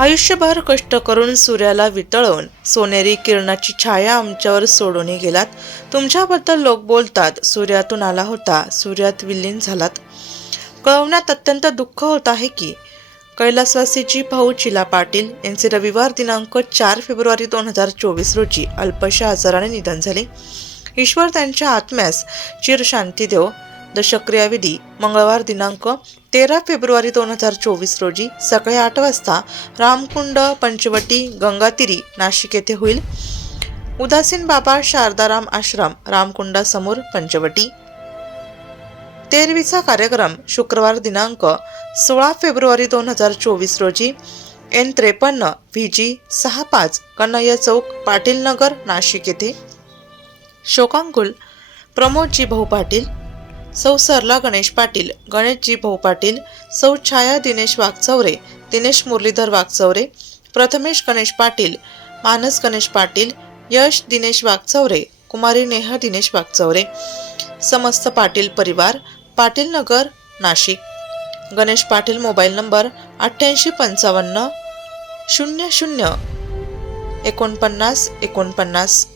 आयुष्यभर कष्ट करून सूर्याला वितळवून सोनेरी किरणाची छाया आमच्यावर सोडून गेलात. तुमच्याबद्दल लोक बोलतात सूर्यातून आला होता सूर्यात विलीन झालात. कळवण्यात अत्यंत दुःख होत आहे की कैलासवासीची भाऊ चिला पाटील यांचे रविवार दिनांक चार फेब्रुवारी दोन हजार चोवीस रोजी अल्पशा आजाराने निधन झाले. ईश्वर त्यांच्या आत्म्यास चिरशांती देव. दशक्रियाविधी मंगळवार दिनांक तेरा फेब्रुवारी दोन हजार चोवीस रोजी सकाळी आठ वाजता रामकुंड पंचवटी गंगातिरी नाशिक येथे होईल. उदासीन बाबा शारदाराम आश्रम रामकुंडासमोर पंचवटी. तेरवीचा कार्यक्रम शुक्रवार दिनांक सोळा फेब्रुवारी दोन हजार चोवीस रोजी एन त्रेपन्न व्ही जी सहा पाच कन्हैया चौक पाटील नगर नाशिक येथे. शोकांकुल प्रमोदजी भाऊ पाटील सौ सरला गणेश पाटील गणेशजी भाऊ पाटील सौ छाया दिनेश वागचौरे दिनेश मुरलीधर वाघचौरे प्रथमेश गणेश पाटील मानस गणेश पाटील यश दिनेश वागचौरे कुमारी नेहा दिनेश वाघचौरे समस्त पाटील परिवार पाटील नगर नाशिक. गणेश पाटील मोबाईल नंबर अठ्ठ्याऐंशी पंचावन्न शून्य शून्य एकोणपन्नास एकोणपन्नास.